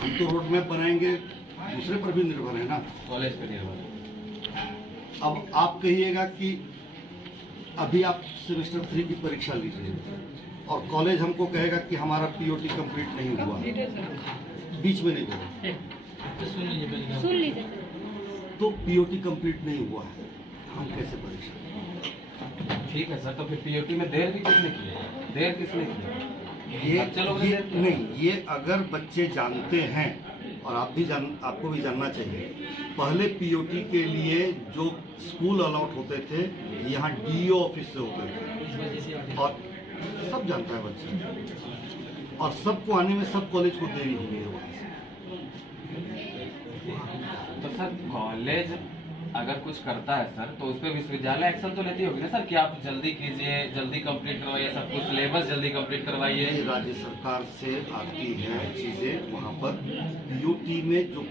हम तो road map बनाएंगे, दूसरे पर भी निर्भर है ना, कॉलेज पे निर्भर। अब आप कहिएगा कि अभी आप सेमेस्टर 3 की परीक्षा लीजिए और कॉलेज हमको कहेगा कि हमारा पीओटी कंप्लीट नहीं हुआ, बीच में नहीं बोला सुन लीजिए। तो पीओटी कंप्लीट नहीं हुआ है, हम कैसे परीक्षा? ठीक है सर, तो फिर पीओटी में देर भी किसने की है? देर किसने की? बच्चे लोग ने ये देर की? नहीं, ये अगर बच्चे जानते हैं और आपको भी जानना चाहिए, पहले पीओटी के लिए जो स्कूल अलॉट होते थे यहाँ डीओ ऑफिस से होते थे, और सब जानता है बच्चे, और सबको आने में सब कॉलेज को देरी हुई है वहाँ से। तो सर कॉलेज अगर कुछ करता है सर, तो उस पर विश्वविद्यालय एक्शन तो लेती होगी ना सर, कि आप जल्दी कीजिए, जल्दी कंप्लीट करवाइए, सब कुछ सिलेबस जल्दी कंप्लीट करवाइए। ये राज्य सरकार से आती हैं चीज़ें, वहाँ पर पीओटी में जो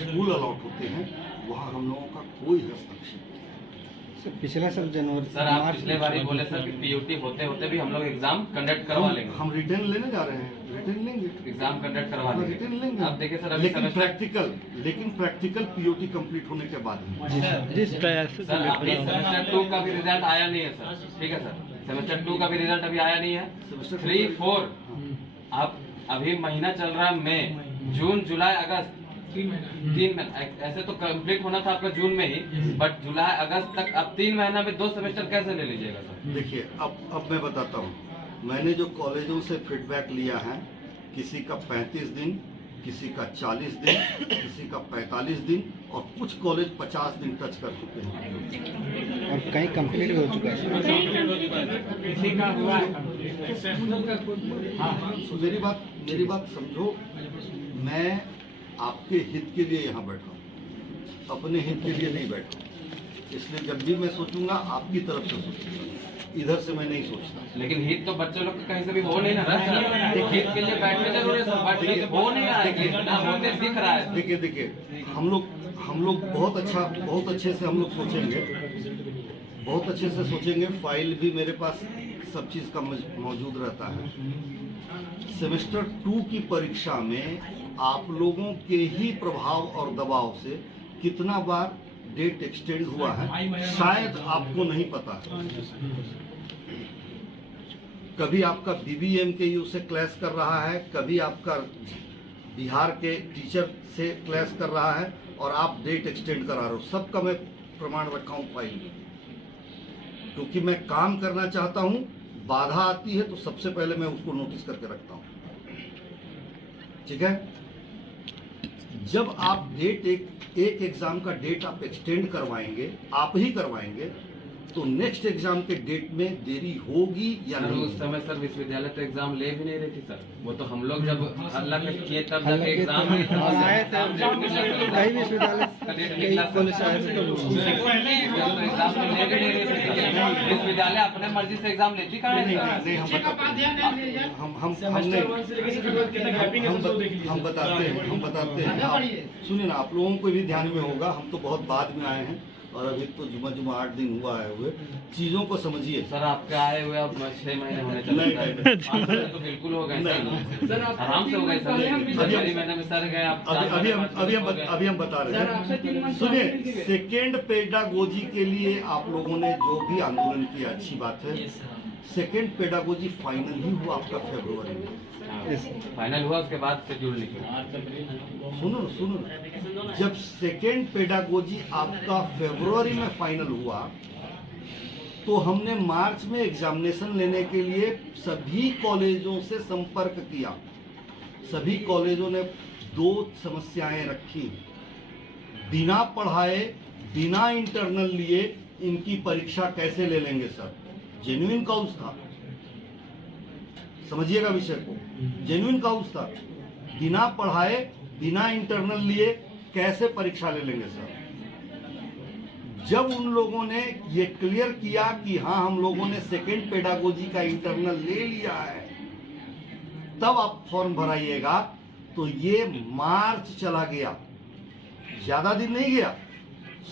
स्कूल अलॉट होते हैं वहाँ हम लोगों का कोई हस्तक्षेप नहीं। पिछला साल जनवरी सर आप पिछले बार ही बोले सर कि पीओटी होते होते भी हम लोग एग्जाम कंडक्ट करवा लेंगे, हम रिटर्न लेने जा रहे हैं, रिटर्न लेंगे, एग्जाम कंडक्ट करवा लेंगे, रिटर्न लेंगे। आप देखिए सर अभी लेकिन सेमेस्टर प्रैक्टिकल पीओटी कंप्लीट होने के बाद ही। सर अभी सेमेस्टर 2 का भी रिजल्ट आया नहीं है सर, ठीक है सर, सेमेस्टर 2 का भी रिजल्ट अभी आया नहीं है। सेमेस्टर 3, 4 आप अभी महीना चल रहा है मई, जून, जुलाई, अगस्त, 3 महीना। ऐसे तो कंप्लीट होना था आपका जून में ही, बट जुलाई अगस्त तक आप 3 महीना में 2 सेमेस्टर कैसे ले लीजिएगा सर? देखिए अब मैं बताता हूँ, मैंने जो कॉलेजों से फीडबैक लिया है, किसी का 35 दिन, किसी का 40 दिन, किसी का 45 दिन, और कुछ कॉलेज 50 दिन टच कर चुके हैं और कहीं कंप्लीट भी हो चुका है। किसी का हुआ है। मेरी बात समझो, मैं आपके हित के लिए यहाँ बैठा हूँ, अपने हित के लिए नहीं बैठा हूँ, इसलिए जब भी मैं सोचूंगा आपकी तरफ से सोचूंगा, इधर से मैं नहीं सोचता। लेकिन हित तो बच्चों लोग कहीं से भी हो नहीं ना रहा सर, हित के लिए बैठने जरूर है सर, बट हित हो नहीं रहा है, ना होते दिख रहा है। देखिए हम लोग बहुत अच्छे से हम लोग सोचेंगे, बहुत अच्छे से सोचेंगे। फाइल भी मेरे पास सब चीज़ का मौजूद रहता है। सेमेस्टर 2 की परीक्षा में आप लोगों के ही प्रभाव और दबाव से कितना बार डेट एक्सटेंड हुआ है शायद आपको नहीं पता है। कभी आपका बीबीएम के यू से क्लैश कर रहा है, कभी आपका बिहार के टीचर से क्लैश कर रहा है, और आप डेट एक्सटेंड करा रहे हो। सबका मैं प्रमाण रखा हूँ फाइल में, क्योंकि मैं काम करना चाहता हूँ। बाधा आती है तो सबसे पहले मैं उसको नोटिस करके रखता हूँ, ठीक है। जब आप एक एग्जाम का डेट आप एक्सटेंड करवाएंगे, आप ही करवाएंगे, तो नेक्स्ट एग्जाम के डेट में देरी होगी या सर नहीं? उस समय सर विश्वविद्यालय तो एग्जाम ले भी नहीं रही थी सर, वो तो हम लोग जब हल्ला किए तब जाके एग्जाम आए थे कई विश्वविद्यालय, कई कॉलेज आए थे, एग्जाम तो ले भी नहीं रही थी सर। विश्वविद्यालय अपने मर्जी से एग्जाम लेती कहाँ है सर? नहीं, हम बताते हैं। सुनिए ना, आप लोगों को भी ध्यान में होगा, हम तो बहुत बाद में आए हैं और अभी तो जुमा 8 दिन हुआ है हुए, चीजों को समझिए। सर आपके आए हुए अब 6 महीने होने चले सर, तो बिल्कुल हो गए सर, आराम से हो गए सर। जनवरी महीने में सर गए आप, अभी हम बता रहे हैं। सुनिए, सेकेंड पेडागोजी के लिए आप लोगों ने जो भी आंदोलन किया, अच्छी बात है। सेकेंड पेडागोजी फाइनल ही हुआ आपका फरवरी में, फाइनल हुआ, उसके बाद शेड्यूल निकला। सुनो, जब सेकेंड पेडागोजी आपका फरवरी में फाइनल हुआ, तो हमने मार्च में एग्जामिनेशन लेने के लिए सभी कॉलेजों से संपर्क किया। सभी कॉलेजों ने 2 समस्याएं रखी, बिना पढ़ाए, बिना इंटरनल लिए इनकी परीक्षा कैसे ले लेंगे सर। जेन्युइन काउज था, समझिएगा विषय को, जेन्युइन काउज था। बिना पढ़ाए, बिना इंटरनल लिए कैसे परीक्षा ले लेंगे सर। जब उन लोगों ने ये क्लियर किया कि हाँ हम लोगों ने सेकेंड पेडागोजी का इंटरनल ले लिया है, तब आप फॉर्म भराइएगा। तो ये मार्च चला गया, ज्यादा दिन नहीं गया,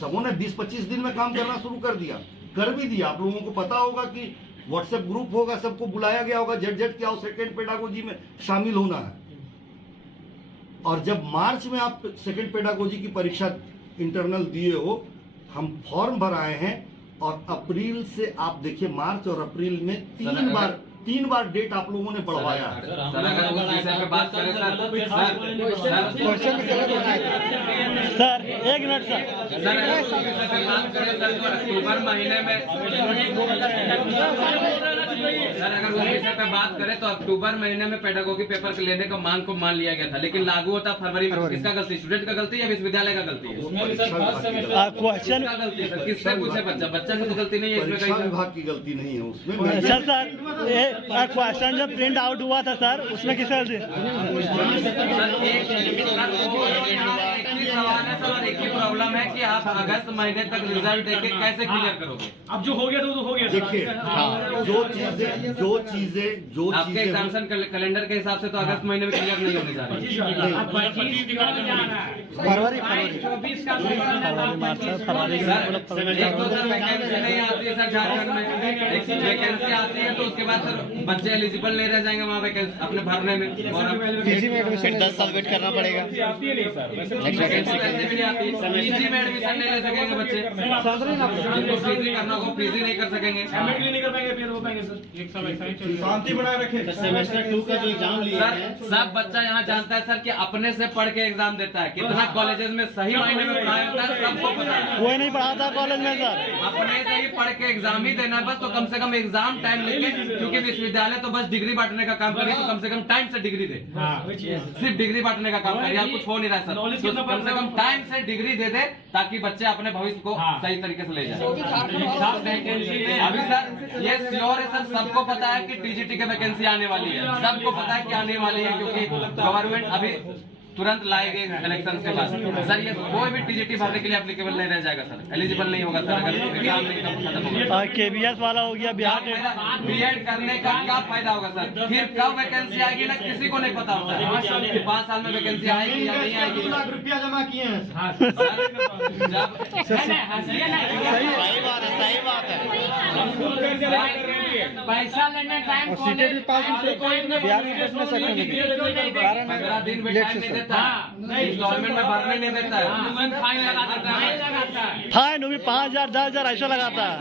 सबों ने 20-25 दिन में काम करना शुरू कर भी दिया। आप लोगों को पता होगा कि व्हाट्सएप ग्रुप होगा, सबको बुलाया गया होगा, झट क्या हो सेकेंड पेडागोजी में शामिल होना है। और जब मार्च में आप सेकंड पेडागोजी की परीक्षा इंटरनल दिए हो, हम फॉर्म भराए हैं और अप्रैल से आप देखिए मार्च और अप्रैल में तीन बार डेट आप लोगों ने बढ़वाया है। सर अगर उस विषय पे बात करें सर एक मिनट सर अगर उस विषय पे बात करें सर तो अक्टूबर महीने में सर अगर उस विषय पे बात करें तो अक्टूबर महीने में पेडागोगी पेपर लेने का मांग को मान लिया गया था, लेकिन लागू होता फरवरी में। किसका गलती, स्टूडेंट का गलती या विश्वविद्यालय का गलती है? क्वेश्चन किसका गलती है? किससे पूछे बच्चा की तो गलती नहीं है इसमें। परीक्षा कहीं विभाग की गलती नहीं है उसमें। सर क्वेश्चन जब प्रिंट आउट हुआ था सर, उसमें किसका गलती? एक ही सवाल है सर, एक ही प्रॉब्लम है कि आप अगस्त महीने तक रिजल्ट देके कैसे क्लियर करोगे? अब जो हो गया तो हो गया। देखिए जो चीजें आपके एग्जामिनेशन कैलेंडर के हिसाब से तो अगस्त महीने में क्लियर नहीं होने जा रही। फरवरी सर एक तो सर वैकेंसी नहीं आती है सर झारखंड में, एक वैकेंसी आती है तो उसके बाद सर बच्चे एलिजिबल नहीं रह जाएंगे वहाँ वैकेंसी अपने भरने में, और पीजी में एडमिशन 10 साल वेट करना पड़ेगा। वैकेंसी वैसे भी नहीं आती। पीजी में एडमिशन नहीं ले सकेंगे बच्चे, जिनको पीजी करना हो पीजी नहीं कर सकेंगे, नहीं कर पाएंगे, फिर हो पाएंगे सर। एक सब शांति बनाए रखें। सेमेस्टर 2 का जो एग्जाम लिया सर सब बच्चा यहाँ जानता है सर कि अपने से पढ़ के एग्जाम देता है। कितना कॉलेजेस में सही मायने में पढ़ाया होता है सबको पता है। कोई नहीं पढ़ाता कॉलेज में सर, अपने से ही पढ़ के एग्जाम ही देना है बस। तो कम से कम एग्जाम टाइम लेके, क्योंकि विश्वविद्यालय तो बस डिग्री बांटने का काम करे, तो कम से कम टाइम से डिग्री दे। सिर्फ डिग्री बांटने का काम करे, कुछ हो नहीं रहा है सर। तो कम से कम टाइम से डिग्री दे दे ताकि बच्चे अपने भविष्य को सही तरीके से ले जाए। अभी सर ये श्योर है सर, सबको पता है कि टीजीटी की वैकेंसी आने वाली है, सबको पता है कि आने वाली है, क्योंकि गवर्नमेंट अभी तुरंत लाएंगे इलेक्शन के बाद। सर ये कोई भी टीजीटी भरने के लिए एप्लीकेबल नहीं रह जाएगा सर, एलिजिबल नहीं होगा सर अगर एग्जाम नहीं खत्म होगा। और केबीएस वाला हो गया बिहार बीएड करने का क्या फायदा होगा सर? फिर कब वैकेंसी आएगी ना किसी को नहीं पता होता है। 5 साल में वैकेंसी आएगी या नहीं आएगी। रुपया जमा किए हैं। जब सही बात है। पैसा लेने टाइम सीटें भी पास बिहार में किसमें सकते हैं? 15 दिन में टाइम नहीं देता, इंस्टॉलमेंट में भरने नहीं देता है, फाइन लगा देता है। फाइन वो भी 5,000 10,000 ऐसा लगाता है।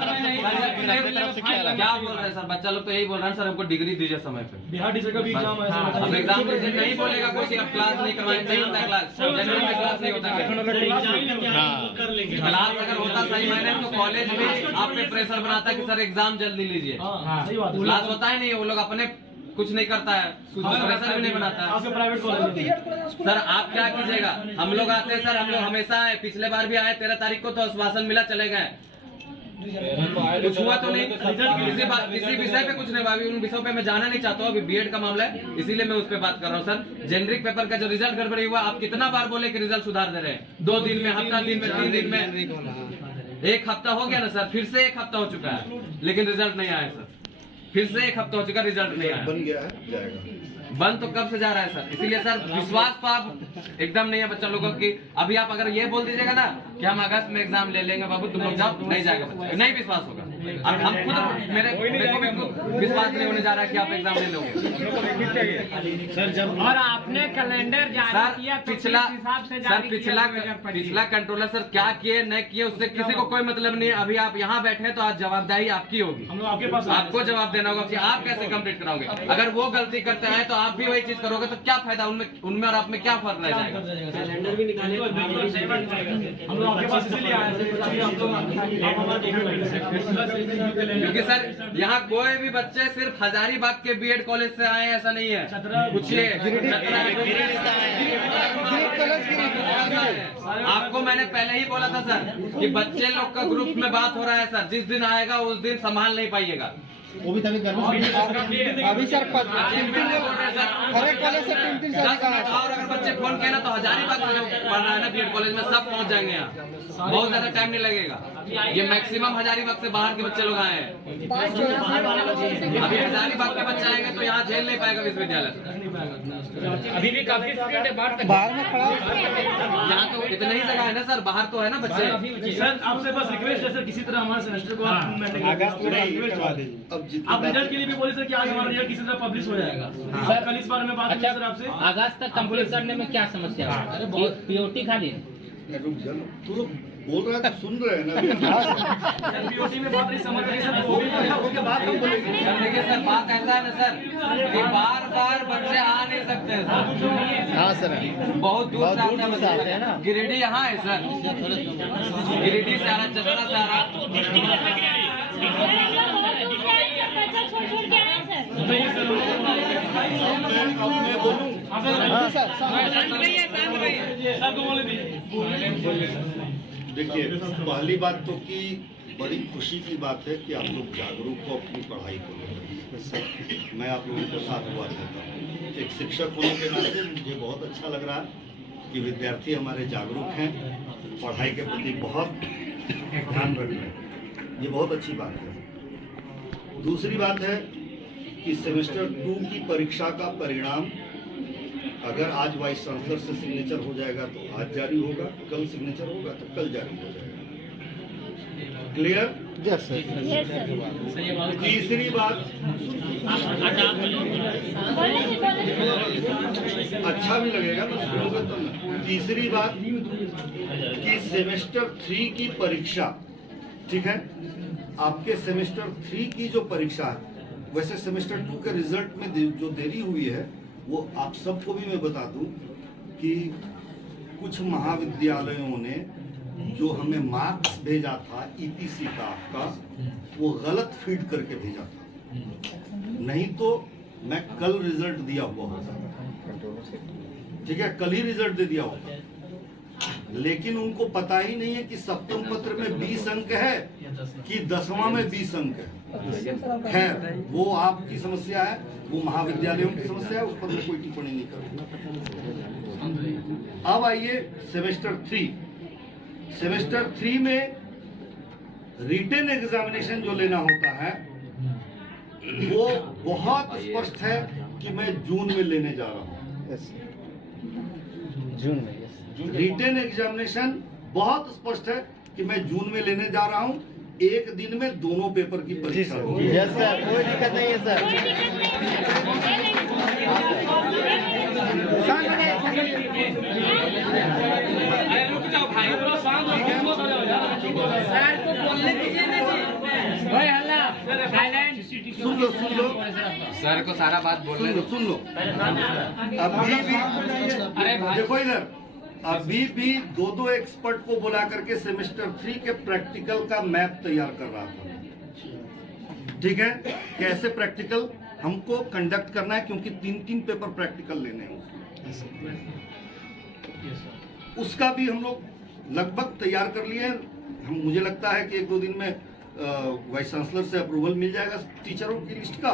क्या बोल रहे हैं सर? बच्चा लोग तो यही बोल रहे हैं सर हमको डिग्री दीजिए समय पे। बिहार टीचर का भी एग्जाम है। अब एग्जाम दीजिए, नहीं बोलेगा कोई कि अब क्लास नहीं करवाएंगे, नहीं होता है क्लास, जनवरी में क्लास नहीं होता है। क्लास अगर होता सही मायने में तो कॉलेज में आप पे प्रेशर बनाता है कि सर एग्जाम जल्दी लीजिए। क्लास होता है नहीं, वो लोग अपने कुछ नहीं करता है, प्रेशर भी नहीं बनाता है। प्राइवेट कॉलेज सर आप क्या कीजिएगा, हम लोग आते हैं सर, हम लोग हमेशा आए, पिछले बार भी आए, 13 तारीख को तो आश्वासन मिला चले गए, कुछ हुआ तो नहीं। किसी विषय पे कुछ नहीं हुआ, उन विषयों पे मैं जाना नहीं चाहता हूँ, अभी बीएड का मामला है इसीलिए मैं उस पर बात कर रहा हूँ। सर जेनरिक पेपर का जो रिजल्ट गड़बड़ी हुआ, आप कितना बार बोले कि रिजल्ट सुधार दे रहे हैं? 2 दिन में, हफ्ता दिन में, 3 दिन में, 1 हफ्ता हो गया ना सर, फिर से 1 हफ्ता हो चुका है लेकिन रिजल्ट नहीं आया सर, फिर से 1 हफ्ता हो चुका रिजल्ट नहीं आया। बन गया है, जाएगा। बंद तो कब से जा रहा है सर, इसीलिए सर विश्वास तो आप एकदम नहीं है बच्चा लोगों की। अभी आप अगर ये बोल दीजिएगा ना कि हम अगस्त में एग्जाम ले लेंगे बाबू तुम लोग जाओ, नहीं जाएगा बच्चा, नहीं विश्वास होगा। और हम खुद मेरे को भी विश्वास नहीं होने जा रहा है कि आप एग्जाम ले लोगे सर जब और आपने कैलेंडर जारी किया तो पिछला किस हिसाब से सर जारी पिछला कंट्रोलर सर क्या किए नहीं किए उससे किसी को कोई मतलब नहीं है। अभी आप यहाँ बैठे हैं तो आज जवाबदेही आपकी होगी, हम लोग आपके पास आपको जवाब देना होगा कि आप कैसे कंप्लीट कराओगे। अगर वो गलती करते हैं तो आप भी वही चीज करोगे तो क्या फायदा, उनमें और आप में क्या फर्क रह जाएगा? कैलेंडर भी निकाले हम लोग आपके पास इसीलिए आए थे, आप लोग क्योंकि सर यहाँ कोई भी बच्चे सिर्फ हजारीबाग के बीएड कॉलेज से आए ऐसा नहीं है, पूछिए। आपको मैंने पहले ही बोला था सर कि बच्चे लोग का ग्रुप में बात हो रहा है सर, जिस दिन आएगा उस दिन संभाल नहीं पाइएगा। वो भी तभी अभी सर हर एक कॉलेज से 3-3 और अगर बच्चे फोन किए ना तो हजारीबाग से जो पढ़ रहा है ना बीएड कॉलेज में सब पहुंच जाएंगे यहाँ, बहुत ज्यादा टाइम नहीं लगेगा। ये मैक्सिमम हजारीबाग से बाहर के बच्चे लोग आए हैं, अभी हजारीबाग के बच्चे आएंगे तो यहाँ झेल नहीं पाएगा विश्वविद्यालय। अभी भी काफी बाहर में खड़ा। यहाँ तो इतना ही जगह है ना सर, बाहर तो है ना बच्चे। सर आपसे बस रिक्वेस्ट है सर, किसी तरह हमारे सेमेस्टर को आप अगस्त में करवा दीजिए। अब जितनी आप रिजल्ट के लिए भी बोले सर कि आज हमारा रिजल्ट किसी तरह पब्लिश हो जाएगा। सर, कल इस बारे में बात हुई सर आपसे। अगस्त तक कंप्लीट करने में क्या समस्या है? पीओटी खाली है। रुक जा ना, तू लोग बोल रहा है तो सुन रहे हैं ना अभी। पीओटी में बात नहीं समझ रही सर, वो भी उसके बाद हम बोलेंगे। सर देखिए सर, बात ऐसा है ना सर कि बार बार बच्चे आ नहीं सकते हैं सर। हाँ सर, बहुत दूर से आते से आते हैं ना। हैं। गिरिडीह यहाँ है सर, गिरिडीह से आ रहा, चतरा से आ रहा। मैं बोलूं हाँ सर, सर तो बोले भी। देखिए, पहली बात तो कि बड़ी खुशी की बात है कि आप लोग जागरूक हो अपनी पढ़ाई को लेकर। मैं आप लोगों को साधुवाद देता हूँ। एक शिक्षक होने के नाते मुझे बहुत अच्छा लग रहा है कि विद्यार्थी हमारे जागरूक हैं, पढ़ाई के प्रति बहुत ध्यान रख रहे हैं। ये बहुत अच्छी बात है। दूसरी बात है कि सेमेस्टर 2 की परीक्षा का परिणाम अगर आज वाइस चांसलर से सिग्नेचर हो जाएगा तो आज जारी होगा, कल सिग्नेचर होगा तो कल जारी हो जाएगा। क्लियर? Yes sir. तीसरी बात, अच्छा भी लगेगा ना सुनोगे तो ना। तीसरी बात कि सेमेस्टर 3 की परीक्षा, ठीक है, आपके सेमेस्टर 3 की जो परीक्षा है, वैसे सेमेस्टर 2 के रिजल्ट में जो देरी हुई है वो आप सबको भी मैं बता दूं कि कुछ महाविद्यालयों ने जो हमें मार्क्स भेजा था ईपीसी का आपका, वो गलत फीड करके भेजा था। नहीं तो मैं कल रिजल्ट दिया हुआ होता, ठीक है, कल ही रिजल्ट दे दिया होता। लेकिन उनको पता ही नहीं है कि सप्तम पत्र में 20 अंक है कि 10वां में 20 अंक है। खैर, वो आपकी समस्या है, वो महाविद्यालयों की समस्या है, उस पर मैं कोई टिप्पणी नहीं करूंगा। अब आइए सेमेस्टर 3। सेमेस्टर 3 में रिटन एग्जामिनेशन जो लेना होता है वो बहुत स्पष्ट है कि मैं जून में लेने जा रहा हूँ। जून में, यस। रिटन एग्जामिनेशन बहुत स्पष्ट है कि मैं जून में लेने जा रहा हूँ। एक दिन में दोनों पेपर की परीक्षा होगी। यस सर, कोई दिक्कत नहीं है सर। अरे रुक जाओ भाई, थोड़ा शांत हो जाओ यार। सर को बोलने दीजिए ना जी। ओए हल्ला, साइलेंट। सुन लो सर को सारा बात बोलने सुन लो। अभी भी अरे भाई, देखो इधर, अभी भी दो एक्सपर्ट को बुला करके सेमेस्टर 3 के प्रैक्टिकल का मैप तैयार कर रहा था। ठीक है, कैसे प्रैक्टिकल हमको कंडक्ट करना है, क्योंकि 3 पेपर प्रैक्टिकल लेने हैं। उसका भी हम लोग लगभग तैयार कर लिए हैं। मुझे लगता है कि 1-2 दिन में वाइस चांसलर से अप्रूवल मिल जाएगा, टीचरों की लिस्ट का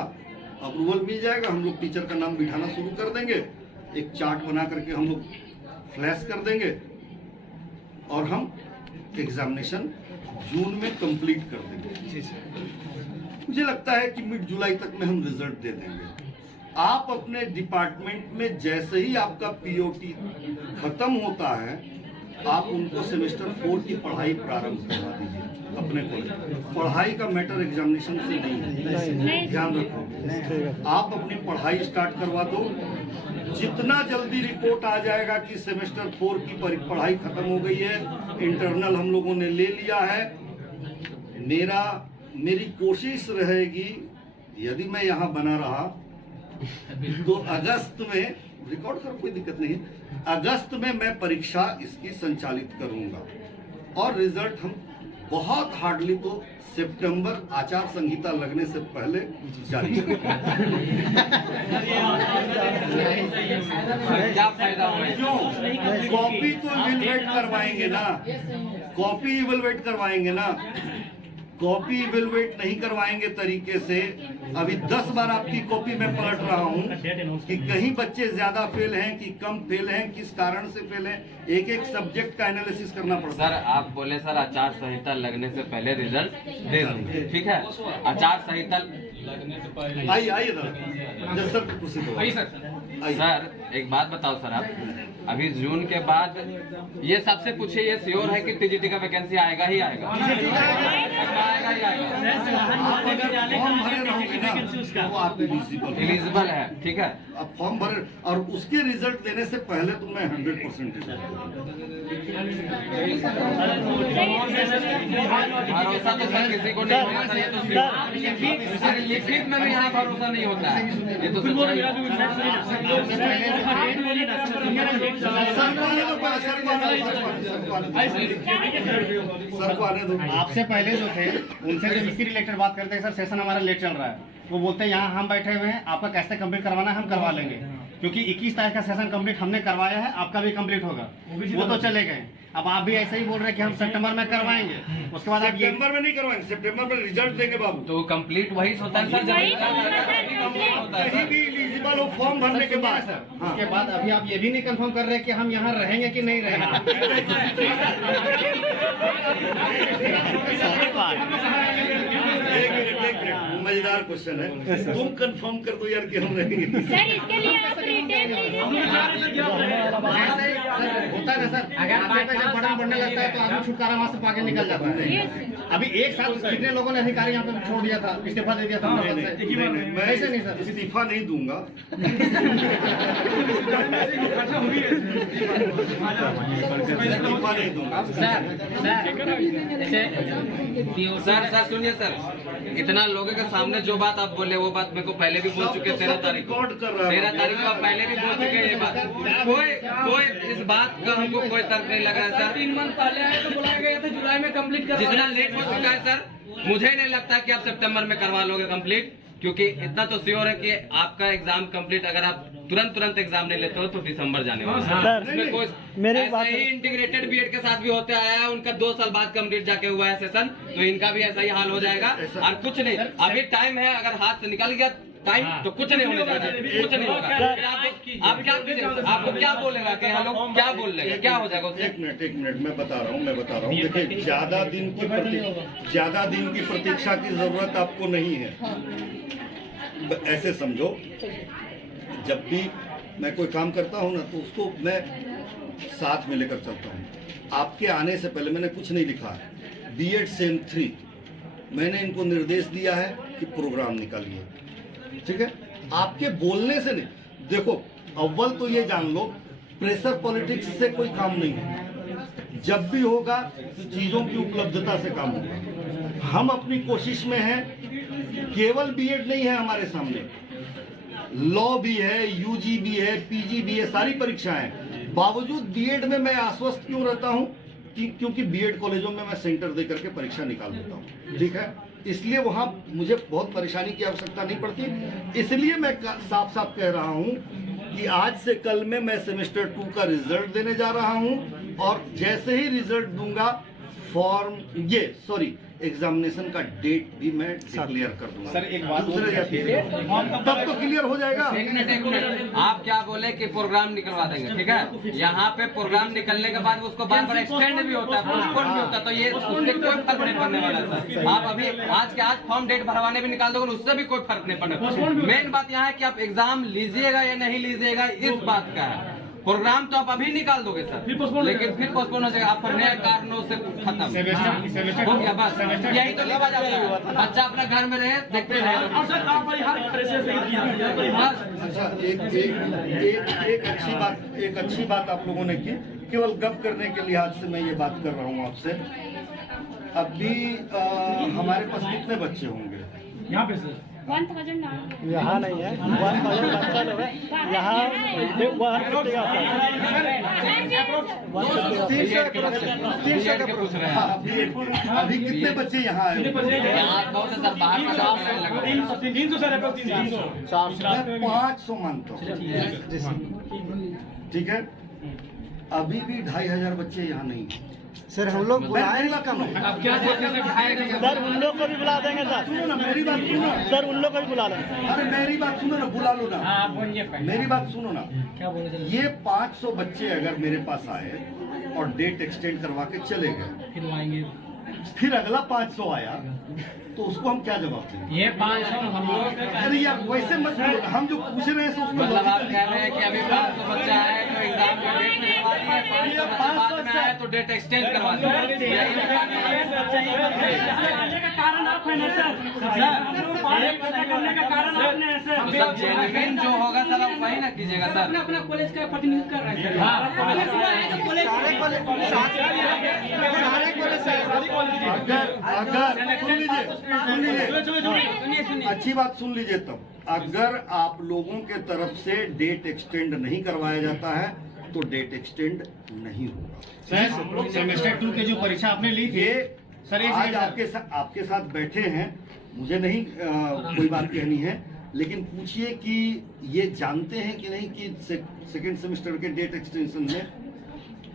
अप्रूवल मिल जाएगा। हम लोग टीचर का नाम बिठाना शुरू कर देंगे, एक चार्ट बना करके हम लोग फ्लैश कर देंगे और हम एग्जामिनेशन जून में कंप्लीट कर देंगे। मुझे लगता है कि मिड जुलाई तक में हम रिजल्ट दे देंगे। आप अपने डिपार्टमेंट में जैसे ही आपका पीओटी खत्म होता है, आप उनको सेमेस्टर 4 की पढ़ाई प्रारंभ करवा दीजिए। अपने को पढ़ाई का मैटर एग्जामिनेशन से नहीं है, ध्यान रखो। आप अपनी पढ़ाई स्टार्ट करवा दो। जितना जल्दी रिपोर्ट आ जाएगा कि सेमेस्टर 4 की पढ़ाई खत्म हो गई है, इंटरनल हम लोगों ने ले लिया है, मेरी कोशिश रहेगी, यदि मैं यहाँ बना रहा तो अगस्त में, रिकॉर्ड करो कोई दिक्कत नहीं है, अगस्त में मैं परीक्षा इसकी संचालित करूंगा और रिजल्ट हम बहुत हार्डली तो सितंबर आचार संहिता लगने से पहले जारी क्या फायदा हुआ? क्यों? कॉपी तो इवेलुएट करवाएंगे ना, कॉपी इवेलुएट करवाएंगे ना। कॉपी इवेलुएट नहीं करवाएंगे तरीके से, अभी 10 बार आपकी कॉपी में पलट रहा हूं कि कहीं बच्चे ज्यादा फेल हैं कि कम फेल हैं, किस कारण से फेल हैं, एक सब्जेक्ट का एनालिसिस करना पड़ता सर आप बोले सर आचार संहिता लगने से पहले रिजल्ट दे दूंगे, ठीक है? आचार संहिता लगने से पहले आइए सर, कुर्सी पर आइए। सर एक बात बताओ सर, आप अभी जून के बाद ये सबसे पूछिए, ये श्योर है कि टीजीटी का वैकेंसी आएगा ही आएगा? आएगा ही आएगा। आप अगर फॉर्म भरे रहोगे ना तो आप एलिजिबल है, ठीक है। आप फॉर्म भरे और उसके रिजल्ट देने से पहले तो मैं 100% भरोसा तो सर किसी को नहीं होगा सर, ये तो लिखित में भी यहाँ भरोसा नहीं होता है, ये तो सच्चाई है। सर को आने दो। आपसे पहले जो थे उनसे जब इसकी रिलेटेड बात करते हैं, सर सेशन हमारा लेट चल रहा है, वो बोलते हैं यहाँ हम बैठे हुए हैं, आपका कैसे कंप्लीट करवाना है हम करवा लेंगे, क्योंकि 21 तारीख का सेशन कंप्लीट हमने करवाया है, आपका भी कंप्लीट होगा, वो तो चले गए। अब आप भी ऐसे ही बोल रहे हैं कि हम सितंबर में करवाएंगे, उसके बाद आप ये सितंबर में नहीं करवाएंगे, सितंबर में रिजल्ट देंगे बाबू। तो कंप्लीट वही होता है सर, जब रिजल्ट आता है तभी कंप्लीट होता है कहीं सर। भी एलिजिबल हो फॉर्म भरने के बाद सर उसके बाद अभी आप ये भी नहीं कंफर्म कर रहे कि हम यहाँ रहेंगे कि नहीं रहेंगे। एक मिनट मजेदार क्वेश्चन है, तुम कंफर्म कर दो यार कि हम रहेंगे। सर इसके लिए आप रिटर्न ऐसे ही होता है ना सर, अगर जब बड़ा बढ़ने लगता है तो आदमी छुटकारा वहाँ से पाके निकल जाता है। अभी एक साथ कितने लोगों ने अधिकारी यहाँ पे छोड़ दिया था, इस्तीफा दे दिया था? नहीं, मैं ऐसे नहीं सर, इस्तीफा नहीं दूंगा। इस्तीफा नहीं दूंगा। सर सुनिए सर, इतना लोगों के सामने जो बात आप बोले वो बात मेरे को पहले भी बोल चुके 13 तारीख को, 13 तारीख को आप पहले भी बोल चुके हैं ये बात। कोई इस बात का हमको कोई तर्क नहीं लग रहा है सर। 3 मंथ पहले आए तो बुलाया गया था जुलाई में कंप्लीट कर, जितना लेट हो चुका है सर, मुझे नहीं लगता कि आप सितंबर में करवा लोगे कंप्लीट, क्योंकि इतना तो श्योर है कि आपका एग्जाम कंप्लीट अगर आप तुरंत एग्जाम नहीं लेते हो तो दिसंबर जाने वाला है। इसमें कोई ऐसे ही इंटीग्रेटेड बीएड के साथ भी होते आया है, उनका 2 साल बाद कंप्लीट जाके हुआ है सेशन, तो इनका भी ऐसा ही हाल हो जाएगा। और कुछ नहीं, अभी टाइम है, अगर हाथ से निकल गया टाइम तो कुछ नहीं होने चाहिए, कुछ नहीं होगा। फिर आप क्या कीजिएगा, आपको क्या बोलेगा कि हम लोग क्या बोल रहे हैं, क्या हो जाएगा उससे? एक मिनट मैं बता रहा हूँ देखिए, ज्यादा दिन की प्रतीक्षा की जरूरत आपको नहीं है। ऐसे समझो, जब भी मैं कोई काम करता हूँ ना तो उसको मैं साथ में लेकर चलता हूँ। आपके आने से पहले मैंने कुछ नहीं लिखा है। बीएड सेम 3 मैंने इनको निर्देश दिया है कि प्रोग्राम निकालिए, ठीक है? आपके बोलने से नहीं। देखो, अव्वल तो ये जान लो, प्रेशर पॉलिटिक्स से कोई काम नहीं है। जब भी होगा चीजों की उपलब्धता से काम होगा। हम अपनी कोशिश में हैं। केवल बीएड नहीं है हमारे सामने, लॉ भी है, यूजी भी है, पीजी भी है, सारी परीक्षाएं हैं। बावजूद बीएड में मैं आश्वस्त क्यों रहता हूं क्योंकि बीएड कॉलेजों में मैं सेंटर दे करके परीक्षा निकाल देता हूं, ठीक है? इसलिए वहां मुझे बहुत परेशानी की आवश्यकता नहीं पड़ती। इसलिए मैं साफ साफ कह रहा हूं कि आज से कल में मैं सेमेस्टर 2 का रिजल्ट देने जा रहा हूं, और जैसे ही रिजल्ट दूंगा एग्जामिनेशन का डेट भी मैं डिक्लेयर कर दूंगा। सर एक बात दूसरे तब तो क्लियर हो जाएगा। एक मिनट आप क्या बोले कि प्रोग्राम निकलवा देंगे, ठीक है? यहाँ पे प्रोग्राम निकलने के बाद उसको बार बार एक्सटेंड भी होता है, पोस्टपोन भी होता है, तो ये उससे कोई फर्क नहीं पड़ने वाला सर। आप अभी आज के आज फॉर्म डेट भरवाने भी निकाल दोगे, उससे भी कोई फर्क नहीं पड़ने वाला। मेन बात यहाँ है कि आप एग्जाम लीजिएगा या नहीं लीजिएगा, इस बात का है। प्रोग्राम तो आप अभी निकाल दोगे सर, लेकिन फिर पोस्टपोन हो जाएगा, आपका नए कारणों से खत्म हो गया, बस यही तो लिखा जाता है। बच्चा अपना घर में रहे, देखते रहे। अच्छा, एक अच्छी बात आप लोगों ने की, केवल गप करने के लिहाज से मैं ये बात कर रहा हूँ आपसे। अभी हमारे पास कितने बच्चे होंगे यहाँ पे सर? 1000 यहाँ नहीं है, 1000 बच्चा लोग है यहाँ। 300 के पूछ रहे हैं। अभी कितने बच्चे यहाँ आए? यहाँ बहुत से सर बाहर का काम करने लगा। 300 सर, 300 मैं 500 मानता हूँ, ठीक है? अभी भी 2500 बच्चे यहाँ नहीं हैं। सर हम लोग मेरी बात सुनो, सर उन लोग को भी बुला देंगे सर। सुनो ना, मेरी बात सुनो सर उन लोग को भी बुला लेंगे। अरे मेरी बात सुनो ना, बुला लो ना, मेरी बात सुनो ना। ये 500 बच्चे अगर मेरे पास आए और डेट एक्सटेंड करवा के चले गए, फिर अगला 500 आया तो उसको हम क्या जवाब देंगे? ये 500 हम लोग अरे यार वैसे मत बोलो, हम जो पूछ रहे हैं तो उसमें मतलब आप logical- कह रहे हैं कि अभी 500 बच्चा है तो एग्जाम का डेट में करवा दिए, 500 बच्चा बाद में आया तो डेट एक्सटेंड करवा दिए। आने का कारण आप है ना सर, करने का कारण आपने है सर। तो सब जेन्युइन जो होगा सर आप वही ना कीजिएगा सर। अपना कॉलेज का प्रतिनिधित्व कर रहा है सर। अगर सुन लीजिए अच्छी बात सुन लीजिए, तब अगर आप लोगों के तरफ से डेट एक्सटेंड नहीं करवाया जाता है तो डेट एक्सटेंड नहीं होगा। सर सेमेस्टर 2 की जो परीक्षा आपने ली थी ये सर, एक आज सेकंड आपके साथ बैठे हैं, मुझे नहीं कोई बात कहनी है, लेकिन पूछिए कि ये जानते हैं कि नहीं कि सेकंड सेमेस्टर के डेट एक्सटेंशन में।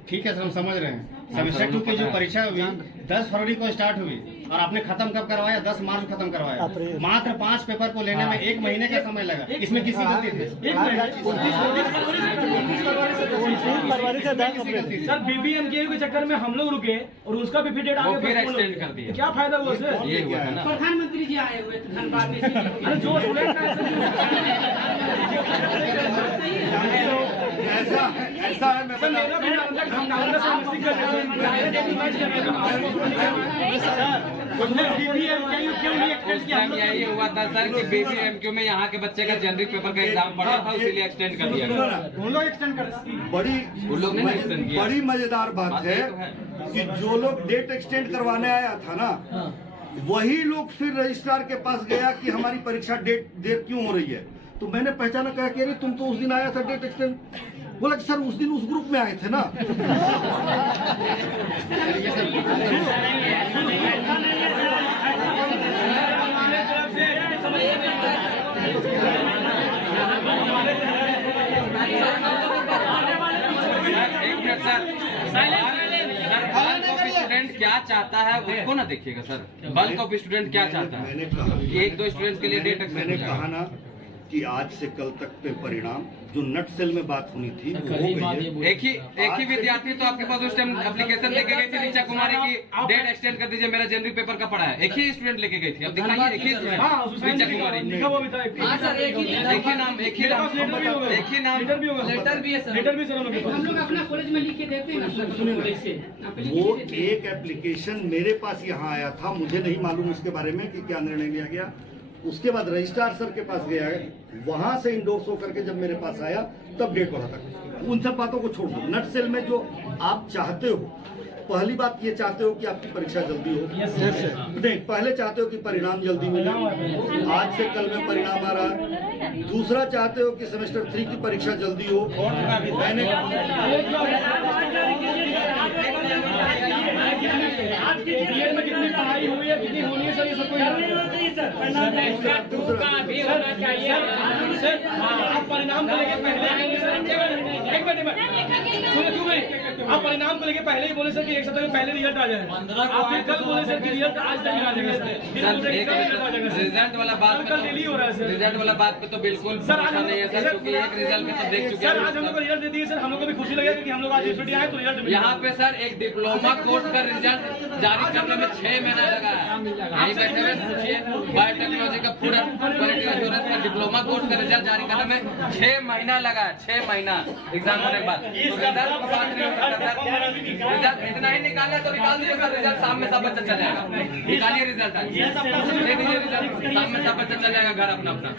ठीक है सर, हम समझ रहे हैं। सेमेस्टर 2 की जो परीक्षा हुई 10 फरवरी को स्टार्ट हुई और आपने खत्म कब करवाया? 10 मार्च को खत्म करवाया। मात्र 5 पेपर को लेने में 1 महीने का समय लगा। इसमें किसी गलती थी? सर BBMKU के चक्कर में हम लोग रुके और उसका भी डेट वो आगे फिर एक्सटेंड कर दिया। क्या फायदा हुआ सर? ये हुआ था ना। प्रधानमंत्री जी आए हुए थे धनबाद में। अरे जो स्टूडेंट का ऐसा है मैं सर बता मेरा भी हम नालंदा से मिसिंग कर रहे उस टाइम यही हुआ था सर कि BBMKU में यहाँ के बच्चे का जेनरिक पेपर का एग्जाम पड़ा था, इसीलिए एक्सटेंड कर दिया गया। उन लोग एक्सटेंड कर उन लोग ने extend किया। बड़ी मजेदार बात बात है ये तो है। कि जो लोग डेट एक्सटेंड करवाने आया था ना, वही लोग फिर रजिस्ट्रार के पास गया कि हमारी परीक्षा डेट देर क्यों हो रही है। तो मैंने पहचाना, कहा कि अरे तुम तो उस दिन आया था डेट एक्सटेंड। बोला कि सर उस दिन उस ग्रुप में आए थे ना। स्टूडेंट क्या चाहता है उसको ना देखिएगा सर, बल्क ऑफ स्टूडेंट क्या चाहता है। मैंने कहा कि 1-2 स्टूडेंट्स के लिए डेट मैंने कहा ना कि आज से कल तक पे परिणाम जो नट सेल में बात होनी थी वो हो गई है। एक ही विद्यार्थी तो आपके पास उस टाइम एप्लीकेशन लेके गई थी ऋचा कुमारी की डेट एक्सटेंड कर दीजिए, मेरा जेनरिक पेपर का पढ़ा है। एक ही स्टूडेंट लेके गई थी, अब दिखाइए एक ही स्टूडेंट ऋचा कुमारी। लिखा हुआ भी था एक ही नाम लेटर भी होगा। लेटर भी सर हम लोग अपना कॉलेज में लिख के देते हैं ना सर, कॉलेज से आप लिख वो के देते हैं। एक एप्लीकेशन मेरे पास यहाँ आया था, मुझे नहीं मालूम उसके बारे में कि क्या निर्णय लिया गया। उसके बाद रजिस्ट्रार सर के पास गया, वहां से इंडोर्स होकर के जब मेरे पास आया तब डेट बढ़ा था। उन सब बातों को छोड़ दो। नट सेल में जो आप चाहते हो, पहली बात ये चाहते हो कि आपकी परीक्षा जल्दी हो। नहीं, पहले चाहते हो कि परिणाम जल्दी मिले, आज से कल में परिणाम आ रहा है। दूसरा चाहते हो कि सेमेस्टर 3 की परीक्षा जल्दी हो। मैंने बीएड में कितनी पढ़ाई हुई है, कितनी होनी है सर, ये सबको याद सर। आप परिणाम को लेके पहले एक मिनट आप परिणाम को लेके पहले ही बोले सर कि 1 सप्ताह में पहले रिजल्ट आ जाए। आप फिर कल बोले सर कि रिजल्ट आज तक आ जाएगा। रिजल्ट वाला बात कल डेली हो रहा है सर। रिजल्ट वाला बात पे तो बिल्कुल सर आज भरोसा नहीं है सर, क्योंकि एक रिजल्ट पे तो देख चुके सर आज हम लोग को हैं। रिजल्ट दे दिए सर, हम लोग को भी खुशी लगेगा कि हम लोग आज यूनिवर्सिटी आए तो रिजल्ट मिला। यहाँ पे सर एक डिप्लोमा कोर्स का रिजल्ट जारी करने में 6 महीना लगा है। यहीं बैठे हुए पूछिए, बायोटेक्नोलॉजी का पूरा क्वालिटी एश्योरेंस का डिप्लोमा कोर्स का रिजल्ट जारी करने में 6 महीना लगा है। 6 महीना एग्जाम होने के बाद तो रिजल्ट की बात नहीं हो सकता सर। रिजल्ट इतना ही निकालना है तो निकाल दीजिए सर, रिजल्ट शाम में सब बच्चा चल जाएगा। निकालिए रिजल्ट आज, दे दीजिए रिजल्ट, शाम में सब बच्चा चल जाएगा घर अपना अपना।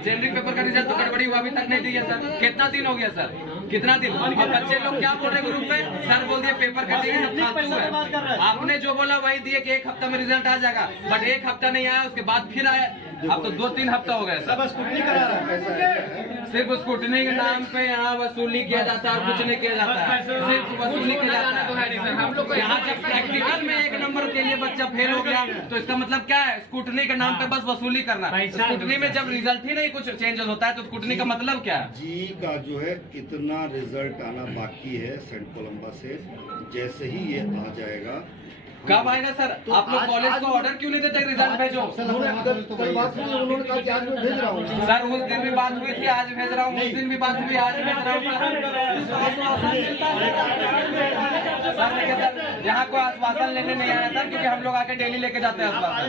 जेनरिक पेपर का रिजल्ट तो गड़बड़ी हुआ अभी तक नहीं दिया सर। कितना दिन हो गया सर, कितना दिन? और बच्चे लोग क्या बोल रहे ग्रुप में, सर बोल दिए पेपर कर देंगे, सब फालतू है। आपने जो बोला वही दिए कि 1 हफ्ता में रिजल्ट आ जाएगा, बट 1 हफ्ता नहीं आया, उसके बाद फिर आया। अब तो 2-3 हफ्ता हो गया सर। सिर्फ स्कूटनी के नाम पे यहाँ वसूली किया जाता है, कुछ नहीं किया जाता है, सिर्फ वसूली किया जाता है। यहाँ जब प्रैक्टिकल में 1 नंबर के लिए बच्चा फेल हो गया तो इसका मतलब क्या है? स्कूटनी के नाम पे बस वसूली करना। स्कूटनी में जब रिजल्ट ही नहीं कुछ चेंजेस होता है तो स्कूटनी का मतलब क्या है? जी का जो है इतना रिजल्ट आना बाकी है सेंट कोलंबा से। जैसे ही ये आ जाएगा कब आएगा सर? तो आप लोग आज- कॉलेज आज- को ऑर्डर क्यों नहीं देते रिजल्ट भेजो? कल बात हुई, उन्होंने कहा कि आज मैं भेज रहा हूँ। सर उस दिन भी बात हुई थी, आज भेज रहा हूँ, उस दिन भी बात हुई, आज भेज रहा हूँ सर। देखिए सर, यहाँ को आश्वासन लेने नहीं आया सर, क्योंकि हम लोग आके डेली लेके जाते हैं आश्वासन।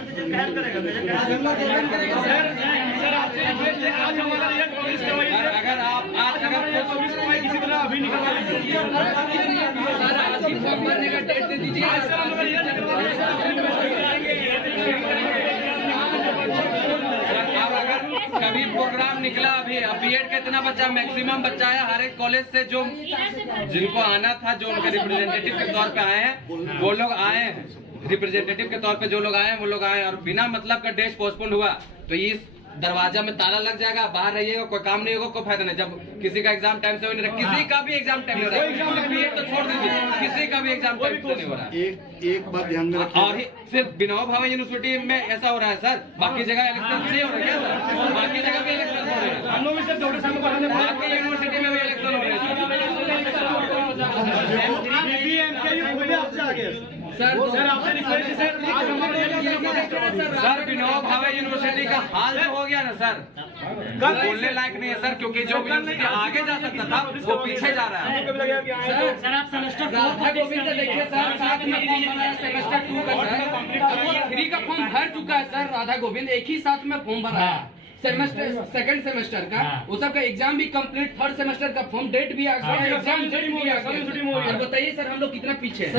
सर आपसे रिक्वेस्ट है, आज हमारा रिजल्ट पब्लिश करवाइए सर अगर आप आज अगर पब्लिश करवाइए किसी तरह अभी निकलवा लीजिए। सर आज ही फॉर्म भरने का डेट दे दीजिए। आज सर हम लोग रिजल्ट अब अगर कभी प्रोग्राम निकला अभी, अब बीएड का इतना बच्चा मैक्सिमम बच्चा है हर एक कॉलेज से, जो जिनको आना था, जो उनके रिप्रेजेंटेटिव के तौर पे आए हैं, वो लोग आए हैं। रिप्रेजेंटेटिव के तौर पे जो लोग आए हैं वो लोग आए हैं, और बिना मतलब का डेट पोस्टपोन हुआ तो इस दरवाजा में ताला लग जाएगा, बाहर रहिएगा, कोई काम नहीं होगा, कोई फायदा नहीं। जब किसी का एग्जाम टाइम से हो नहीं रहा, किसी का भी एग्जाम टाइम नहीं हो रहा, बीएड तो छोड़ दीजिए, किसी का भी एग्जाम टाइम से नहीं हो रहा। एक बात ध्यान में रखिए, और सिर्फ विनोबा भावे यूनिवर्सिटी में ऐसा हो रहा है सर, बाकी जगह इलेक्शन नहीं हो रहा है क्या सर? बाकी जगह भी इलेक्शन हो रहे हैं, हम लोग भी सर डॉक्टर साहब को पढ़ाने बाकी यूनिवर्सिटी में भी इलेक्शन हो रहे हैं सर आपसे रिक्वेस्ट है सर, आज हमारा सर। विनोबा भावे यूनिवर्सिटी का हाल जो हो गया ना सर, वो बोलने लायक नहीं है सर, क्योंकि जो यूनिवर्सिटी आगे जा सकता था वो पीछे जा रहा है। सर आप सेमेस्टर राधा गोविंद का देखिए सर, साथ में फॉर्म भरा है सेमेस्टर 2 का सर, वो 3 का फॉर्म भर चुका है सर। राधा गोविंद एक ही साथ में फॉर्म भरा है, सेमेस्टर सेकंड सेमेस्टर का, वो सब का एग्जाम भी कंप्लीट, थर्ड सेमेस्टर का फॉर्म डेट भी आ गया, एग्जाम डेट भी आ गया। और बताइए सर हम लोग कितना पीछे हैं?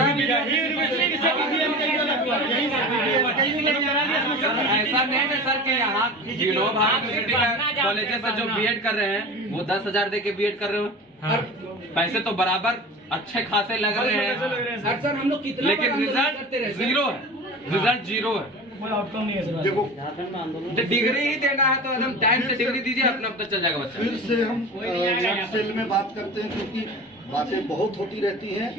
ऐसा नहीं है सर कि यहाँ विनोबा भावे यूनिवर्सिटी का कॉलेजेस से जो बीएड कर रहे हैं वो 10,000 दे के बीएड कर रहे हो, और पैसे तो बराबर अच्छे खासे लग रहे हैं सर। हम लोग कितना, लेकिन रिजल्ट जीरो है, रिजल्ट जीरो है। कोई आउटकम नहीं है सर। देखो तो डिग्री ही देना है तो एकदम टाइम से डिग्री दीजिए, अपना पता चल जाएगा बच्चा। फिर से हम नेक्स्ट सेल में बात करते हैं, क्योंकि बातें बहुत होती रहती हैं।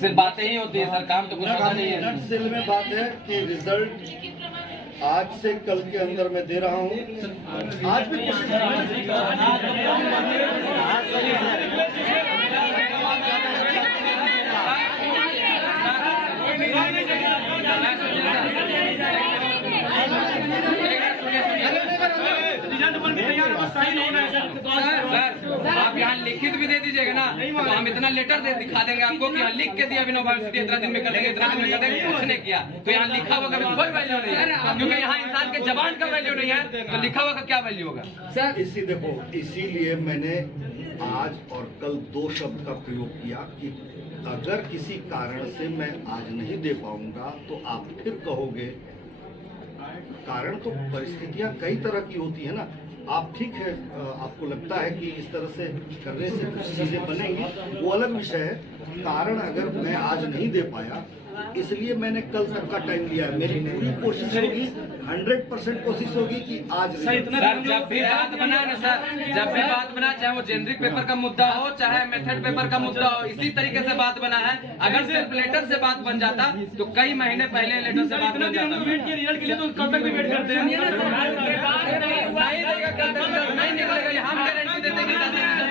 सिर्फ बातें ही होती है सर, काम तो कुछ होता नहीं है। नेक्स्ट सेल में बात है कि रिजल्ट आज से कल के अंदर मैं दे रहा हूँ। आज भी कोशिश रिजल्ट बन के तैयार है, बस साइन होना है सर। सर आप यहाँ लिखित भी दे दीजिएगा ना, तो हम इतना लेटर दे दिखा देंगे आपको कि यहाँ लिख के दिया विनोबा यूनिवर्सिटी इतना दिन में कर देंगे, इतना दिन में कर देंगे, कुछ नहीं किया तो यहाँ लिखा हुआ का कोई वैल्यू नहीं है, क्योंकि यहाँ इंसान के जबान का वैल्यू नहीं है, तो लिखा हुआ का क्या वैल्यू होगा सर? इसीलिए मैंने आज और कल 2 शब्द का प्रयोग किया कि अगर किसी कारण से मैं आज नहीं दे पाऊंगा तो आप फिर कहोगे। कारण तो परिस्थितियां कई तरह की होती है ना। आप ठीक है, आपको लगता है कि इस तरह से करने से कुछ चीजें बनेंगी, वो अलग विषय है। कारण अगर मैं आज नहीं दे पाया, इसलिए मैंने कल तक का टाइम लिया है। मेरी पूरी कोशिश होगी, 100% कोशिश होगी कि आज सर जब भी बात बना ना सर, जब भी बात बना, चाहे वो जेनरिक पेपर का मुद्दा हो, चाहे मेथड पेपर का मुद्दा हो, इसी तरीके से बात बना है। अगर सिर्फ लेटर से बात बन जाता तो कई महीने पहले लेटर से बात बन जाता। वेट किया रिजल्ट के लिए, तो कब तक भी वेट करते हैं? नहीं निकलेगा, हम गारंटी देते हैं कि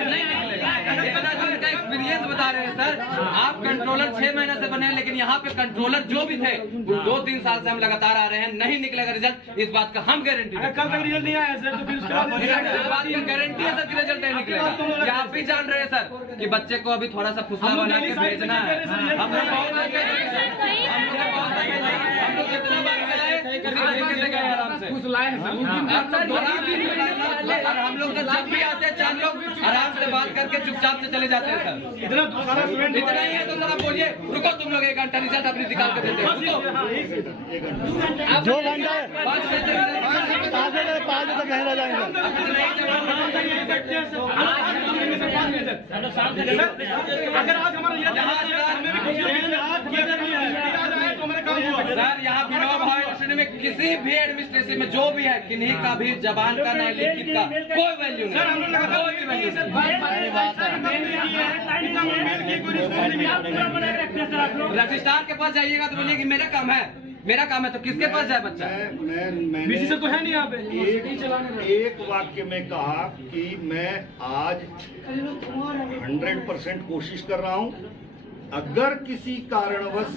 नहीं निकलेगा। इतना दिन का एक्सपीरियंस बता रहे हैं सर। आप कंट्रोलर 6 महीने से बने हैं, लेकिन यहाँ पे कंट्रोलर जो भी थे 2-3 साल से हम लगातार आ रहे हैं, नहीं निकलेगा रिजल्ट, इस बात का हम गारंटी देते हैं। कल तक रिजल्ट नहीं आया सर, तो फिर उसके बाद इस बात की गारंटी है सर कि रिजल्ट नहीं निकलेगा। ये आप भी जान रहे हैं सर कि बच्चे को अभी थोड़ा सा फुसला बना के भेजना है। हम लोग बहुत हम लोग जितना बार मिलाए उसी तरीके से गए आराम से। और हम लोग जब भी आते हैं 4 लोग आराम से बात करके चुपचाप से चले जाते हैं सर। इतना सारा स्टूडेंट इतना ही है तो सर आप बोलिए, रुको तुम लोग 1 घंटा रिजल्ट अपनी निकाल के देते हैं। 2 घंटा 5 बजे तक नहीं रह जाएंगे। अगर आज हमारा हमें भी खुशी होगी, आज किया जा रहा है, आज आए तो हमारा काम हुआ। सर यहाँ विनोबा भावे यूनिवर्सिटी में किसी भी एडमिनिस्ट्रेशन में जो भी है, किन्हीं का भी जबान का ना लिखित का कोई वैल्यू नहीं। सर हम लोग लगातार कोई भी वैल्यू नहीं। रजिस्ट्रार के पास जाइएगा तो बोलिए कि मेरा काम है, मेरा काम है, तो किसके पास जाए बच्चा? मैंने बीसी से तो है नहीं यहाँ पे। एक वाक्य में कहा कि मैं आज 100% कोशिश कर रहा हूँ। अगर किसी कारणवश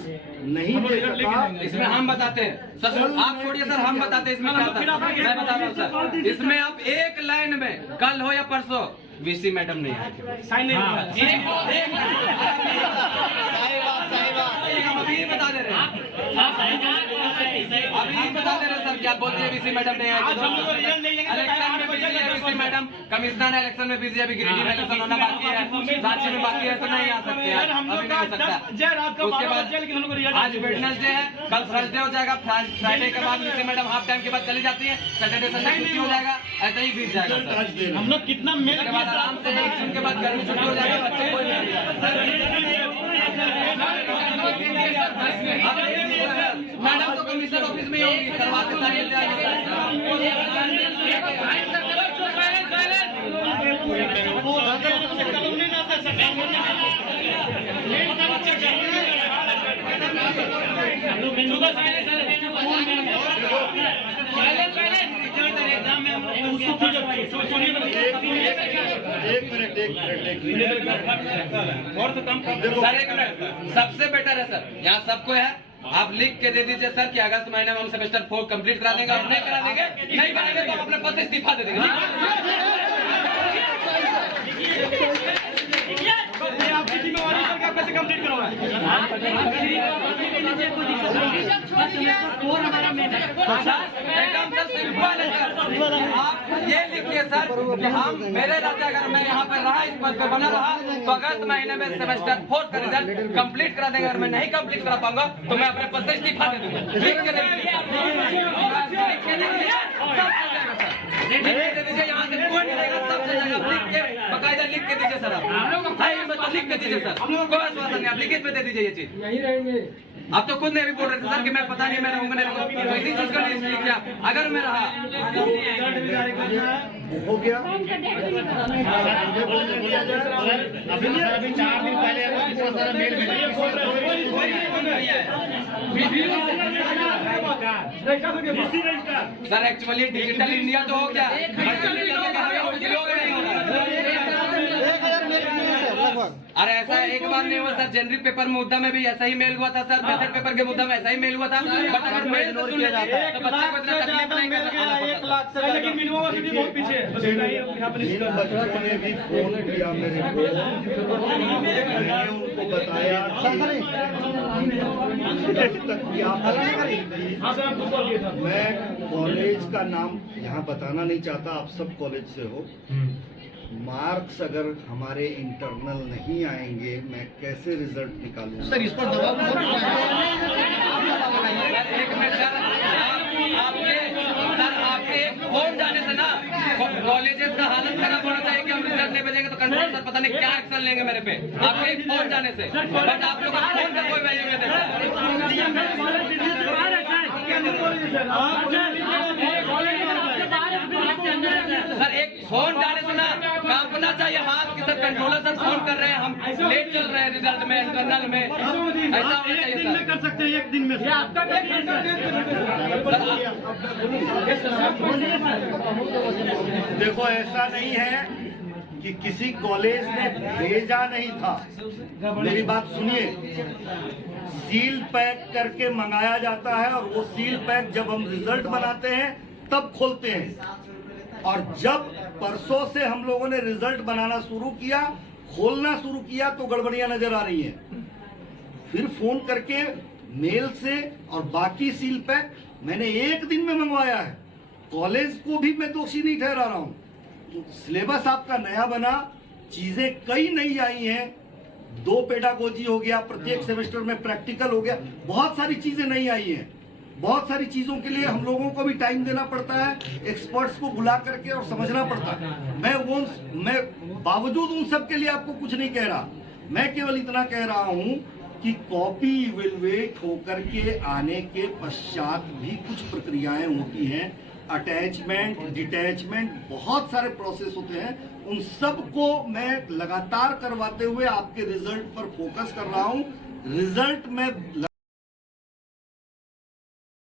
नहीं दे सका, इसमें हम बताते हैं सर, आप छोड़िए सर, हम बताते हैं इसमें क्या था। मैं बता रहा हूँ सर, इसमें आप एक लाइन में कल हो या परसों वीसी मैडम नहीं आएगी, साइन नहीं होगा। हम अभी बता दे रहे हैं, अभी बता दे रहे हैं सर, क्या बोलते हैं वीसी मैडम नहीं आएगी। इलेक्शन में बिजी है वीसी मैडम, कमिश्नर है इलेक्शन में बिजी है, अभी गिरिडीह में इलेक्शन होना बाकी है, रांची में बाकी है, तो नहीं आ सकते हैं, अभी नहीं हो सकता। उसके बाद आज वेडनेसडे है, कल थर्सडे हो जाएगा, फ्राइडे के बाद वीसी मैडम हाफ टाइम के बाद चली जाती है, सैटरडे संडे छुट्टी हो जाएगा, ऐसे ही बीत जाएगा सर। हम लोग कितना मेल उसके बाद आराम से 1 जून के बाद गर्मी छुट्टी हो जाएगी, बच्चे कोई मैडम तो कमिश्नर ऑफिस में ही होगी, करवाते एक मिनट सर, 1 मिनट, सबसे बेटर है सर, यहाँ सबको है, आप लिख के दे दीजिए सर कि अगस्त महीने में हम सेमेस्टर 4 कंप्लीट करा देंगे, और नहीं करा देंगे, नहीं कराएंगे तो हम अपने पद से इस्तीफा दे देंगे। आपकी जिम्मेवारी सर, आप कैसे कंप्लीट करवाएं? एकदम सर सिंपल है सर, आप ये लिखिए सर कि हम मेरे रहते अगर मैं यहाँ पे रहा, इस पद पे बना रहा, तो अगस्त महीने में सेमेस्टर 4 का रिजल्ट कंप्लीट करा देंगे, अगर मैं नहीं कंप्लीट करा पाऊंगा तो मैं अपने पद से इस्तीफा दे दूंगा। लिख के दे दीजिए, यहाँ से कोई नहीं रहेगा, सब चल जाएगा, लिख के बकायदा लिख के दीजिए सर, आप लिख के दीजिए सर, कोई आश्वासन नहीं, आप लिखित में दे दीजिए ये चीज। यही रहेंगे आप तो खुद नहीं अभी बोल रहे थे सर कि मैं पता नहीं मैं रहूंगा नहीं रहूंगा, तो इसी चीज का लिस्ट लिखिए आप, अगर मैं रहा हो गया। अभी 4 दिन पहले इतना सारा mail sir, actually digital India तो हो गया, अरे ऐसा एक बार नहीं हुआ सर, जेनरिक पेपर मुद्दा में भी ऐसा ही मेल हुआ था सर, मेथड पेपर के मुद्दा में ऐसा ही मेल हुआ था, बट अगर मेल तो सुन लेते तो बच्चे को इतना तकलीफ नहीं करता। लेकिन यूनिवर्सिटी बहुत पीछे है। इन बच्चों ने भी फोन किया मेरे को, मैंने उनको बताया तक कि आप मैं कॉलेज का नाम यहाँ बताना नहीं चाहता, आप सब कॉलेज से हो, मार्क्स अगर हमारे इंटरनल नहीं आएंगे मैं कैसे रिजल्ट निकालूंगा? सर इस पर दबाव आपके फोन जाने से ना कॉलेजेस का हालत खराब होना चाहिए कि हम रिजल्ट नहीं भेजेंगे तो कंट्रोल सर पता नहीं क्या एक्शन लेंगे मेरे पे, आपके फोन जाने से, बट आप लोग का फोन का कोई वैल्यू नहीं देता सर। एक फोन जाने से ना कांपना चाहिए हाथ कि सर कंट्रोलर सर फोन कर रहे हैं, हम लेट चल रहे हैं रिजल्ट में, इंटरनल में, ऐसा होना चाहिए सर। कर सकते हैं एक दिन में आपका देखो ऐसा नहीं है कि किसी कॉलेज ने भेजा नहीं था, मेरी बात सुनिए, सील पैक करके मंगाया जाता है और वो सील पैक जब हम रिजल्ट बनाते हैं तब खोलते हैं, और जब परसों से हम लोगों ने रिजल्ट बनाना शुरू किया, खोलना शुरू किया तो गड़बड़ियां नजर आ रही हैं। फिर फोन करके मेल से और बाकी सील पैक मैंने एक दिन में मंगवाया है, कॉलेज को भी मैं दोषी नहीं ठहरा रहा हूं। सिलेबस आपका नया बना, चीजें कई नई आई हैं, 2 पेडागोजी हो गया, प्रत्येक सेमेस्टर में प्रैक्टिकल हो गया, बहुत सारी चीजें नई आई हैं। बहुत सारी चीजों के लिए हम लोगों को भी टाइम देना पड़ता है, एक्सपर्ट्स को बुला करके और समझना पड़ता है। मैं बावजूद उन सब के लिए आपको कुछ नहीं कह रहा, मैं केवल इतना कह रहा हूं कि कॉपी इवेलुएट होकर के आने के पश्चात भी कुछ प्रक्रियाएं होती हैं, अटैचमेंट, डिटैचमेंट, बहुत सारे प्रोसेस होते हैं, उन सब को मैं लगातार करवाते हुए आपके रिजल्ट पर फोकस कर रहा हूं। रिजल्ट में